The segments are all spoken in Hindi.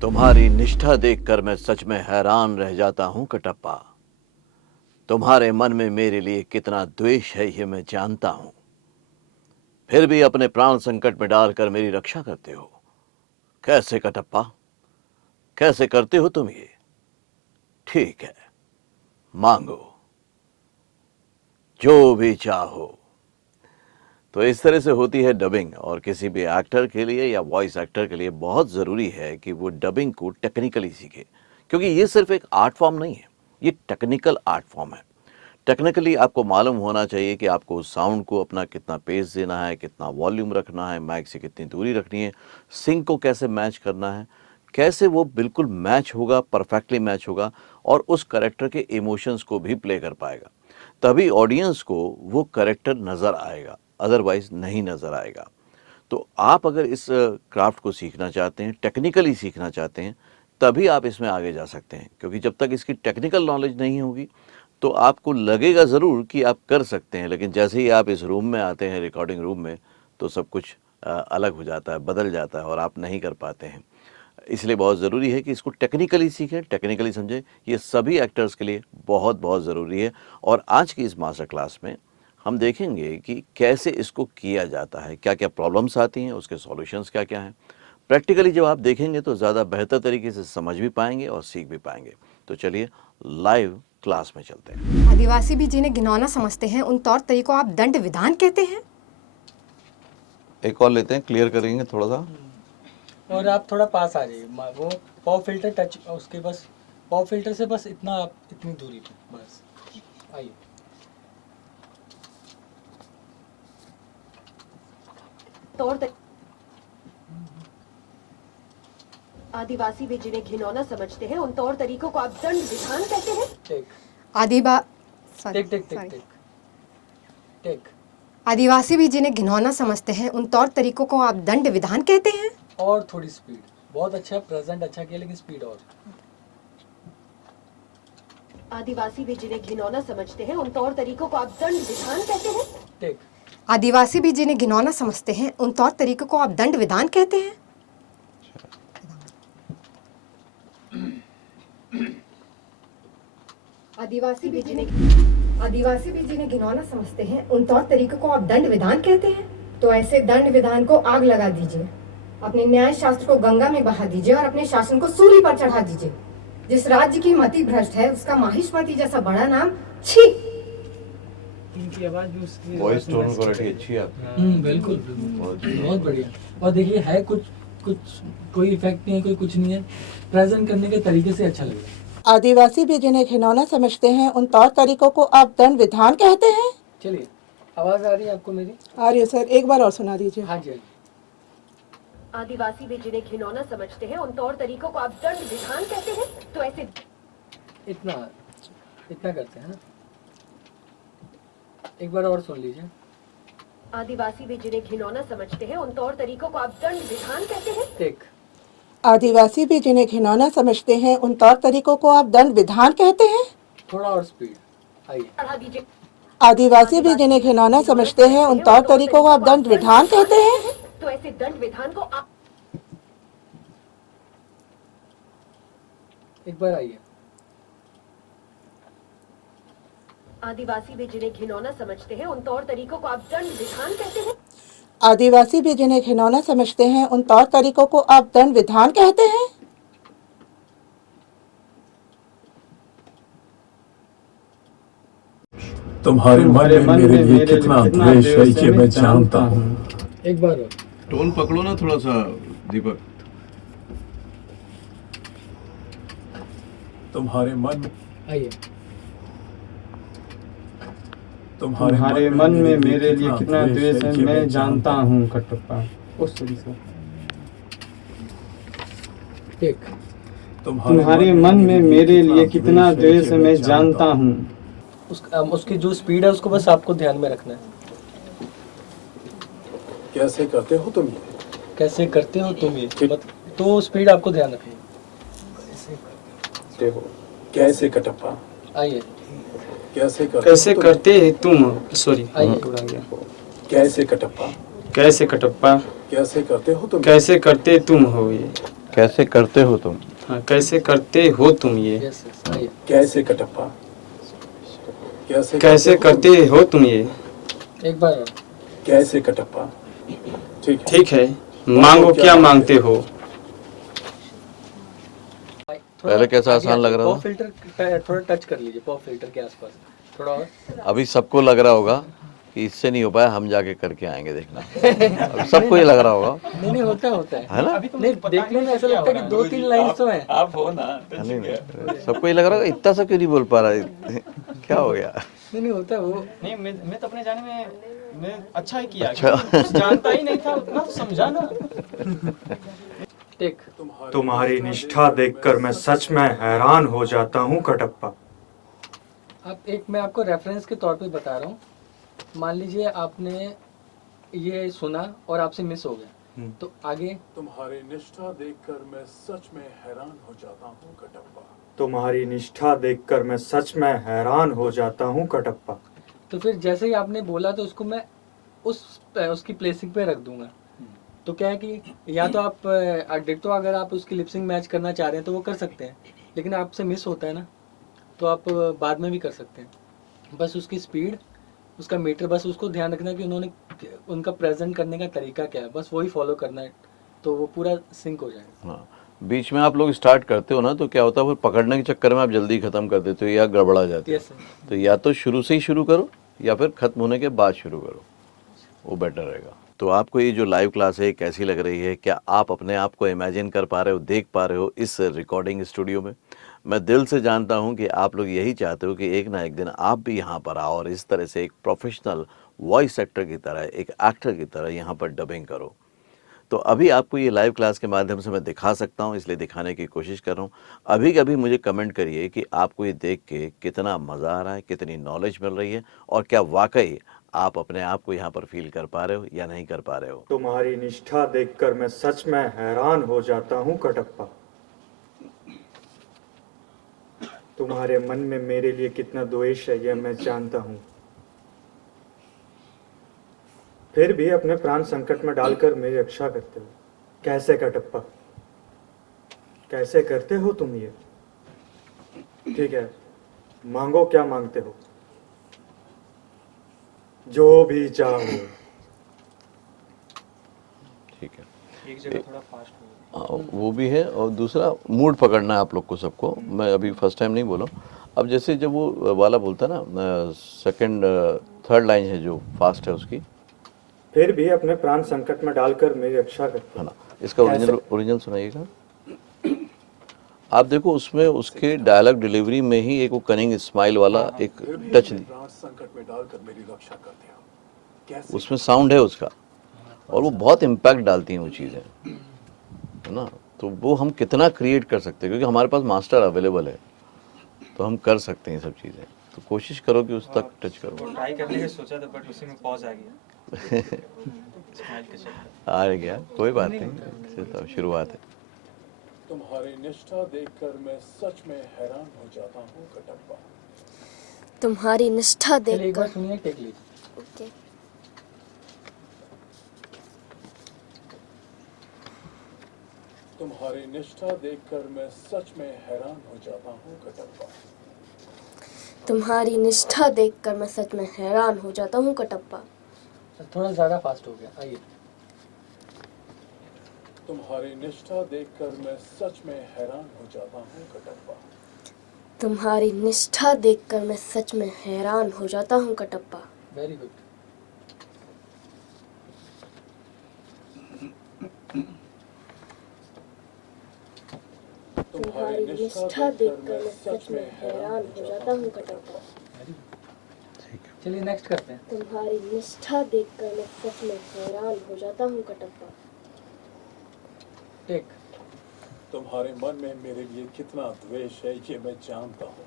तुम्हारी निष्ठा देखकर मैं सच में हैरान रह जाता हूं कटप्पा। तुम्हारे मन में मेरे लिए कितना द्वेष है ये मैं जानता हूं, फिर भी अपने प्राण संकट में डालकर मेरी रक्षा करते हो। कैसे कटप्पा, कैसे करते हो तुम ये? ठीक है, मांगो जो भी चाहो। तो इस तरह से होती है डबिंग, और किसी भी एक्टर के लिए या वॉइस एक्टर के लिए बहुत ज़रूरी है कि वो डबिंग को टेक्निकली सीखे, क्योंकि ये सिर्फ एक आर्ट फॉर्म नहीं है, ये टेक्निकल आर्ट फॉर्म है। टेक्निकली आपको मालूम होना चाहिए कि आपको उस साउंड को अपना कितना पेस देना है, कितना वॉल्यूम रखना है, माइक से कितनी दूरी रखनी है, सिंक को कैसे मैच करना है, कैसे वो बिल्कुल मैच होगा, परफेक्टली मैच होगा और उस करेक्टर के इमोशंस को भी प्ले कर पाएगा। तभी ऑडियंस को वो करेक्टर नज़र आएगा, अदरवाइज नहीं नज़र आएगा। तो आप अगर इस क्राफ्ट को सीखना चाहते हैं, टेक्निकली सीखना चाहते हैं, तभी आप इसमें आगे जा सकते हैं, क्योंकि जब तक इसकी टेक्निकल नॉलेज नहीं होगी तो आपको लगेगा ज़रूर कि आप कर सकते हैं, लेकिन जैसे ही आप इस रूम में आते हैं, रिकॉर्डिंग रूम में, तो सब कुछ अलग हो जाता है, बदल जाता है और आप नहीं कर पाते हैं। इसलिए बहुत ज़रूरी है कि इसको टेक्निकली सीखें, टेक्निकली समझें। ये सभी एक्टर्स के लिए बहुत बहुत ज़रूरी है। और आज की इस मास्टर क्लास में हम देखेंगे कि कैसे इसको किया जाता है, क्या क्या प्रॉब्लम्स आती हैं, उसके सॉल्यूशंस क्या क्या हैं। प्रैक्टिकली जब आप देखेंगे तो ज़्यादा बेहतर तरीके से समझ भी पाएंगे और सीख भी पाएंगे। तो चलिए लाइव क्लास में चलते हैं। आदिवासी भी जिन्हें घिनौना समझते हैं उन तौर तरीकों आप दंड विधान कहते हैं। एक और लेते हैं, क्लियर करेंगे थोड़ा सा। और आप थोड़ा पास आ जाइए, वो पॉप फिल्टर टच, उसके बस पॉप फिल्टर से बस इतना, आप इतनी दूरी पे बस आइए। आदिवासी भी जिन्हें घिनौना समझते हैं उन तौर तरीकों को आप दंड विधान कहते हैं। Take Sorry, take take take sorry. Take take. आदिवासी भी जिन्हें घिनौना समझते हैं उन तौर तरीकों को आप दंड विधान कहते हैं। और थोड़ी स्पीड, बहुत अच्छा, प्रेजेंट अच्छा किया, लेकिन स्पीड और। आदिवासी भी जिन्हें घिनौना समझते हैं उन तौर तरीकों को आप दंड विधान कहते हैं। टेक। आदिवासी भी जिन्हें घिनौना समझते हैं उन तौर तरीकों को आप दंड विधान कहते हैं। आदिवासी भी जिन्हें घिनौना समझते हैं उन तौर तरीकों को आप दंड विधान कहते हैं। तो ऐसे दंड विधान को आग लगा दीजिए, अपने न्याय शास्त्र को गंगा में बहा दीजिए और अपने शासन को सूली पर चढ़ा दीजिए। जिस राज्य की मति भ्रष्ट है उसका माहिष्मति जैसा बड़ा नाम छी। इनकी आवाज भी उसकी वॉइस टोन क्वालिटी अच्छी है आपकी। बिल्कुल बहुत बढ़िया। और देखिए है कुछ कोई इफेक्ट नहीं है, कोई कुछ नहीं है, प्रेजेंट करने के तरीके से अच्छा लगेगा। आदिवासी भी जिन्हें घिनौना समझते हैं उन तौर तरीकों को आप दंड विधान कहते हैं। चलिए, आवाज आ रही है आपको मेरी? आ रही है सर, एक बार और सुना दीजिए। हाँ जी। आदिवासी भी जिन्हें घिनौना समझते हैं उन तौर तरीकों को आप दंड विधान कहते हैं। तो ऐसे इतना करते हैं ना, एक बार और सुन लीजिए। आदिवासी भी जिन्हें घिनौना समझते हैं उन तौर तरीकों को आप दंड विधान कहते हैं। टेक। आदिवासी भी जिन्हें घिनौना समझते हैं उन तौर तरीकों को आप दंड विधान कहते हैं। थोड़ा और स्पीड आइए। बढ़ा दीजिए। आदिवासी भी जिन्हें घिनौना समझते हैं उन तौर तरीकों को आप दंड विधान कहते हैं। तो ऐसे दंड विधान को आप एक बार आइए। आदिवासी भी जिन्हें घिनौना समझते हैं उन तौर तरीकों को आप दंड विधान कहते हैं। आदिवासी भी जिन्हें घिनौना समझते हैं उन तौर तरीकों को आप दंड विधान कहते हैं। तुम्हारे मन में मेरे लिए कितना द्वेष है ये मैं जानता हूँ। एक बार और। टोन पकड़ो ना थोड़ा सा दीपक। तुम्हारे मन आइए। तुम्हारे मन में मेरे लिए कितना द्वेष है मैं जानता हूँ कटप्पा। उस से टेक। तुम्हारे मन में मेरे लिए कितना द्वेष है मैं जानता हूँ। उसकी जो स्पीड है उसको बस आपको ध्यान में रखना है। कैसे करते हो तुम ये? कैसे करते हो तुम ये, तो स्पीड आपको ध्यान रखनी है। कैसे कटप्पा? आइए। कैसे करते हैं तुम, सॉरी कैसे कटप्पा? कैसे कटप्पा? कैसे करते हो तुम? कैसे करते तुम हो ये? कैसे करते हो तुम? हाँ, कैसे करते हो तुम ये? यस यस आइए कैसे कटप्पा? कैसे करते हो तुम ये? एक बार और। कैसे कटप्पा? ठीक है। ठीक है, मांगो क्या मांगते हो? थोड़ा पहले कैसा आगे आसान आ लग जाइए, रहा पॉप था? फिल्टर थोड़ा टच कर लीजिए पॉप फिल्टर के आसपास थोड़ा और। अभी सबको लग रहा होगा कि इससे नहीं हो पाया, हम जाके करके आएंगे, देखना। अभी सबको ये लग रहा होगा, नहीं होता है ना? नहीं देखने में ऐसा लगता है कि 2-3 लाइन तो हैं। नहीं नहीं, सबको ये लग रहा होगा, इतना सा क्यों नहीं बोल पा रहा है? क्या हो गया? नहीं होता है वो। नहीं, मैं तो अपने जाने में मैं अच्छा ही किया, अच्छा। क्योंकि कुछ जानता ही नहीं था, उतना तो समझा ना। टेक। तुम्हारी निष्ठा देखकर मैं सच में हैरान हो जाता हूँ कटप्पा। अब एक मैं आपको रेफरेंस के तौर पे बता रहा हूँ। मान लीजिए आपने ये सुना और आपसे मिस हो गया, तो आगे तुम्हारी निष्ठा देखकर मैं सच में हैरान हो जाता हूँ कटप्पा। तुम्हारी निष्ठा देखकर मैं सच में हैरान हो जाता हूँ कटप्पा। तो फिर जैसे ही आपने बोला तो उसको मैं उसकी प्लेसिंग पे रख दूंगा। तो क्या है कि या तो आप डिट्टो अगर आप उसकी लिपसिंग मैच करना चाह रहे हैं तो वो कर सकते हैं, लेकिन आपसे मिस होता है ना, तो आप बाद में भी कर सकते हैं। बस उसकी स्पीड, उसका मीटर, बस उसको ध्यान रखना कि उन्होंने उनका प्रेजेंट करने का तरीका क्या है, बस वही फॉलो करना है, तो वो पूरा सिंक हो जाएगा। हाँ, बीच में आप लोग स्टार्ट करते हो ना, तो क्या होता है, फिर पकड़ने के चक्कर में आप जल्दी खत्म कर देते हो या गड़बड़ा जाते यस हो। तो या तो शुरू से ही शुरू करो या फिर खत्म होने के बाद शुरू करो, वो बेटर रहेगा। तो आपको ये जो लाइव क्लास है कैसी लग रही है? क्या आप अपने आप को इमेजिन कर पा रहे हो, देख पा रहे हो इस रिकॉर्डिंग स्टूडियो में? मैं दिल से जानता हूँ कि आप लोग यही चाहते हो कि एक ना एक दिन आप भी यहाँ पर आओ और इस तरह से एक प्रोफेशनल वॉइस एक्टर की तरह, एक एक्टर की तरह यहाँ पर डबिंग करो। तो अभी आपको ये लाइव क्लास के माध्यम से मैं दिखा सकता हूँ, इसलिए दिखाने की कोशिश कर रहा हूँ। अभी कभी मुझे कमेंट करिए कि आपको ये देख के कितना मज़ा आ रहा है, कितनी नॉलेज मिल रही है, और क्या वाकई आप अपने आप को यहाँ पर फील कर पा रहे हो या नहीं कर पा रहे हो। तुम्हारी निष्ठा देखकर मैं सच में हैरान हो जाता हूँ कटप्पा। तुम्हारे मन में मेरे लिए कितना द्वेष है यह मैं जानता हूँ। फिर भी अपने प्राण संकट में डालकर मेरी रक्षा करते हो। कैसे कटप्पा? कैसे करते हो तुम ये? ठीक है, मांगो क्या मांगते हो? जो भी चाहो। ठीक है, एक जगह थोड़ा फास्ट हो। हाँ, वो भी है, और दूसरा मूड पकड़ना है आप लोग को सबको। मैं अभी फर्स्ट टाइम नहीं बोला। अब जैसे जब वो वाला बोलता है ना, सेकंड थर्ड लाइन है जो फास्ट है उसकी, फिर भी अपने प्राण संकट में डालकर मेरी रक्षा करते है हो। ना, इसका ओरिजिनल सुनाइएगा। आप देखो उसमें उसके डायलॉग डिलीवरी में ही एक वो कनिंग स्माइल वाला एक टच दी, संकट में डालकर मेरी रक्षा करते हो। कैसे? उसमें साउंड है उसका, और वो बहुत इम्पैक्ट डालती हैं वो चीज़ें, है ना। तो वो हम कितना क्रिएट कर सकते हैं, क्योंकि हमारे पास मास्टर अवेलेबल है, तो हम कर सकते हैं सब चीज़ें। तो कोशिश करो कि उस तक टच करो। ट्राई करने का सोचा था, बट उसी में पॉज आ गया। स्माइल के चक्कर। आ गया, कोई बात नहीं, तो शुरुआत है। तुम्हारी निष्ठा देखकर मैं सच में हैरान हो जाता हूँ कटप्पा। तुम्हारी निष्ठा चलिए एक बार देखकर। सुनिए, टेक लीजिए। ओके। तुम्हारी निष्ठा देखकर मैं सच में हैरान हो जाता हूँ कटप्पा। तुम्हारी निष्ठा देखकर मैं सच में हैरान हो जाता हूँ कटप्पा। थोड़ा ज़्यादा फास्ट हो गया, आइए। तुम्हारी निष्ठा देखकर मैं सच में हैरान हो जाता हूँ कटप्पा। तुम्हारी निष्ठा देखकर मैं सच में हैरान हो जाता हूँ कटप्पा। Very good. तुम्हारी निष्ठा देखकर मैं सच में हैरान हो जाता हूँ कटप्पा। चलिए नेक्स्ट करते हैं। तुम्हारी निष्ठा देखकर मैं सच में हैरान हो जाता हूँ कटप्पा। टेक। तुम्हारे मन में मेरे लिए कितना द्वेष है ये मैं जानता हूँ।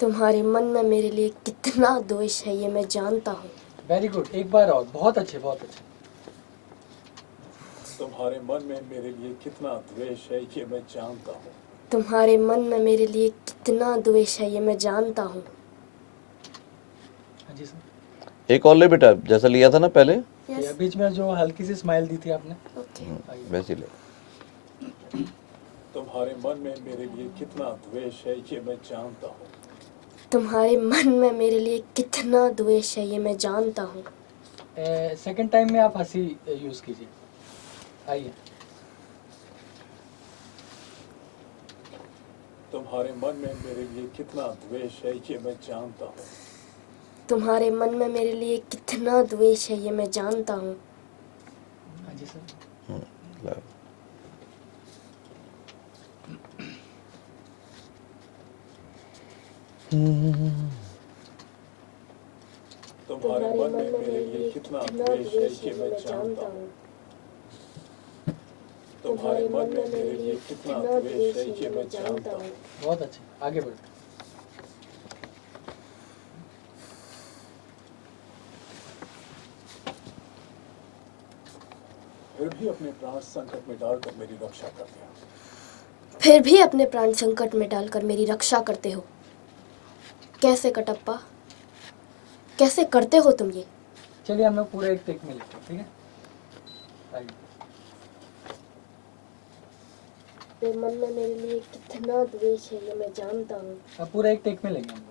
तुम्हारे मन में मेरे लिए कितना द्वेष है ये मैं जानता हूँ। वेरी गुड, एक बार और, बहुत अच्छे बहुत अच्छे। तुम्हारे मन में मेरे लिए कितना द्वेष है ये मैं जानता हूँ। तुम्हारे मन में मेरे लिए कितना द्वेष है ये मैं जानता हूँ। हाँ जी सर। एक और ले बेटा, जैसा लिया था ना पहले, ये बीच में जो हल्की सी स्माइल दी थी आपने। ओके। वैसे ही ले। तुम्हारे मन में मेरे लिए कितना द्वेष है ये मैं जानता हूँ। तुम्हारे मन में मेरे लिए कितना द्वेष है ये मैं जानता हूँ। सेकंड टाइम में आप हंसी यूज कीजिए। आइए। तुम्हारे मन में मेरे लिए कितना द्वेष है ये मैं जानता हूँ। तुम्हारे मन में मेरे लिए कितना द्वेष है ये मैं जानता हूँ। हाँ जी सर। तुम्हारे मन में मेरे लिए कितना द्वेष है ये मैं जानता हूँ। तुम्हारे मन में मेरे लिए कितना द्वेष है ये मैं जानता हूँ। बहुत अच्छा, आगे बढ़ो। फिर भी अपने प्राण संकट में डालकर मेरी रक्षा करते हो। फिर भी अपने प्राण संकट में डालकर मेरी रक्षा करते हो। कैसे कटप्पा, कैसे करते हो तुम ये? चलिए हम लोग पूरा एक टेक में लेते हैं, ठीक है? आइए। मेरे मन में मेरे लिए कितना द्वेष है ये मैं जानता हूँ। अब पूरा एक टेक में लेंगे हम लोग।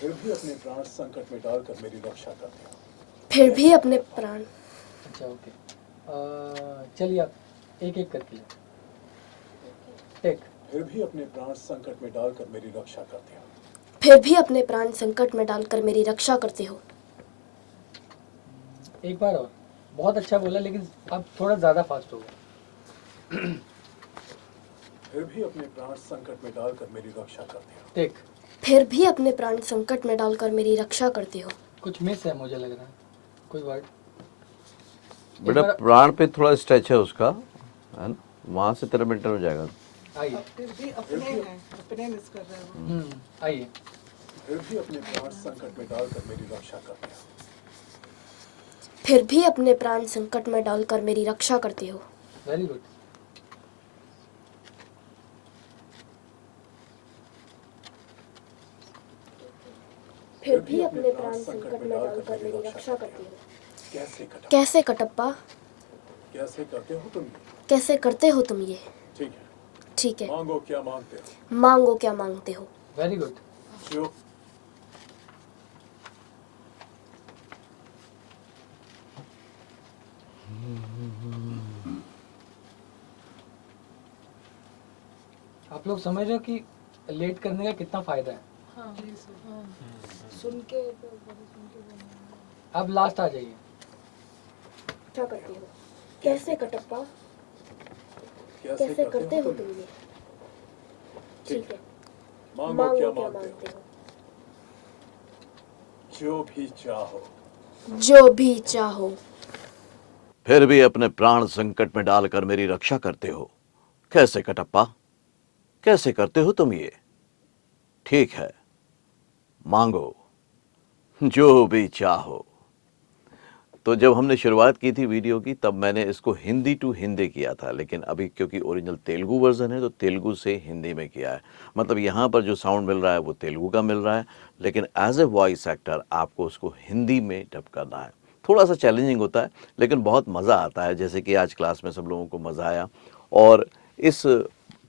फिर भी अपने प्राण संकट में डालकर मेरी रक्षा करते हो। फिर भी अपने प्राण। अच्छा ओके। चलिए आप एक एक करके लेते। टेक। फिर भी अपने प्राण संकट में डालकर मेरी रक्षा करते हो। फिर भी अपने प्राण संकट में डालकर मेरी रक्षा करते हो। एक बार और। बहुत अच्छा बोला लेकिन अब थोड़ा ज़्यादा फास्ट हो गया। फिर भी अपने प्राण संकट में डालकर मेरी रक्षा करते हो। टेक। फिर भी अपने प्राण संकट में डालकर मेरी रक्षा करते हो। कुछ मिस है मुझे लग रहा है, कोई वर्ड। बेटा प्राण पे थोड़ा स्ट्रेच है उसका, है ना? वहाँ से तेरा मेंटेन हो जाएगा। आइए। फिर भी अपने हैं, अपने मिस कर रहे हो। आइए। फिर भी अपने प्राण संकट में डालकर मेरी रक्षा करते हो। फिर भी अपने प्राण संकट में डालकर मेरी रक्षा करते हो। Very good. फिर भी अपने प्राण संकट में डालकर मेरी रक्षा करते हो। कैसे कटा? कैसे कटप्पा, कैसे करते हो तुम? कैसे करते हो तुम ये? ठीक है, ठीक है, मांगो क्या मांगते हो। मांगो क्या मांगते हो। Very good. जो आप लोग समझ रहे हो कि लेट करने का कितना फायदा है। सुन के अब लास्ट आ जाइए। क्या करते हो? कैसे कटप्पा, कैसे करते हो तुम ये? ठीक है, मांगो क्या क्या मांगते मांगते हो। हो। जो भी चाहो। जो भी चाहो। फिर भी अपने प्राण संकट में डालकर मेरी रक्षा करते हो। कैसे कटप्पा, कैसे करते हो तुम ये? ठीक है, मांगो जो भी चाहो। तो जब हमने शुरुआत की थी वीडियो की तब मैंने इसको हिंदी टू हिंदी किया था, लेकिन अभी क्योंकि ओरिजिनल तेलुगु वर्जन है तो तेलुगु से हिंदी में किया है। मतलब यहाँ पर जो साउंड मिल रहा है वो तेलुगु का मिल रहा है, लेकिन एज ए वॉइस एक्टर आपको उसको हिंदी में डब करना है। थोड़ा सा चैलेंजिंग होता है लेकिन बहुत मज़ा आता है, जैसे कि आज क्लास में सब लोगों को मज़ा आया। और इस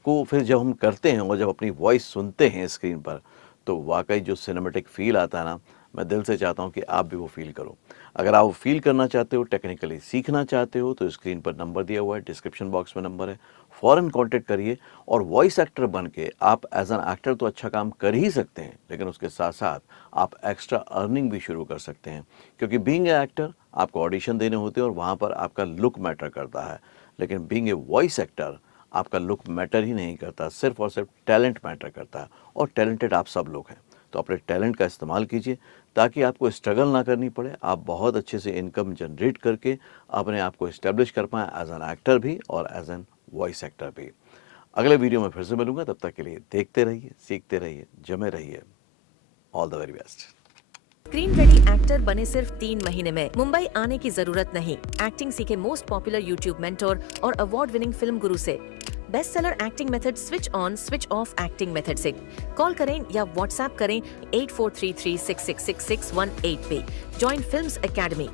को फिर जब हम करते हैं और जब अपनी वॉइस सुनते हैं स्क्रीन पर तो वाकई जो सिनेमेटिक फील आता है ना, मैं दिल से चाहता हूं कि आप भी वो फील करो। अगर आप वो फील करना चाहते हो, टेक्निकली सीखना चाहते हो तो स्क्रीन पर नंबर दिया हुआ है, डिस्क्रिप्शन बॉक्स में नंबर है, फ़ौरन कांटेक्ट करिए। और वॉइस एक्टर बन के आप एज एन एक्टर तो अच्छा काम कर ही सकते हैं, लेकिन उसके साथ साथ आप एक्स्ट्रा अर्निंग भी शुरू कर सकते हैं। क्योंकि बीइंग ए एक्टर आपको ऑडिशन देने होते हैं और वहाँ पर आपका लुक मैटर करता है, लेकिन बीइंग ए वॉइस एक्टर आपका लुक मैटर ही नहीं करता, सिर्फ और सिर्फ टैलेंट मैटर करता है। और टैलेंटेड आप सब लोग हैं, तो अपने टैलेंट का इस्तेमाल कीजिए ताकि आपको स्ट्रगल ना करनी पड़े। आप बहुत अच्छे से इनकम जनरेट करके अपने आप को इस्टेब्लिश कर पाएँ एज एन एक्टर भी और एज एन वॉइस एक्टर भी। अगले वीडियो में फिर से मिलूंगा, तब तक के लिए देखते रहिए, सीखते रहिए, जमे रहिए। All the very best. Screen ready actor बने सिर्फ 3 महीने में। मुंबई आने की जरूरत नहीं। एक्टिंग सीखे मोस्ट पॉपुलर यूट्यूब मेंटोर और अवार्ड विनिंग फिल्म गुरु से। Best seller acting method switch on switch off acting method से। कॉल करें या व्हाट्सएप करें 8433666618 पे। Join films academy.